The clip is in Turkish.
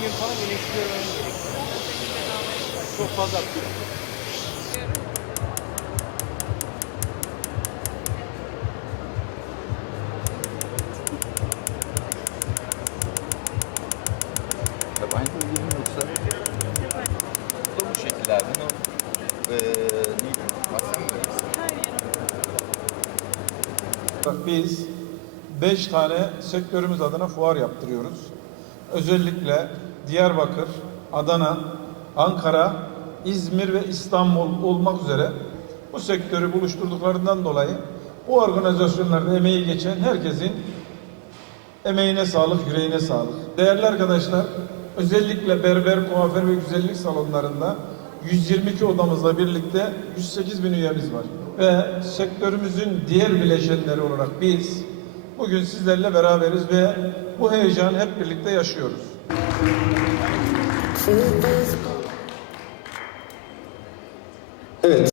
Gün falan elektrik öğrenmem gerekiyor. Çok fazla yoksa da bu şekillerden o eee neydi? Baksana mı? Bak biz 5 tane sektörümüz adına fuar yaptırıyoruz. Özellikle Diyarbakır, Adana, Ankara, İzmir ve İstanbul olmak üzere bu sektörü buluşturduklarından dolayı bu organizasyonlarda emeği geçen herkesin emeğine sağlık, yüreğine sağlık. Değerli arkadaşlar, özellikle berber, kuaför ve güzellik salonlarında 122 odamızla birlikte 108 bin üyemiz var. Ve sektörümüzün diğer bileşenleri olarak biz bugün sizlerle beraberiz ve bu heyecanı hep birlikte yaşıyoruz.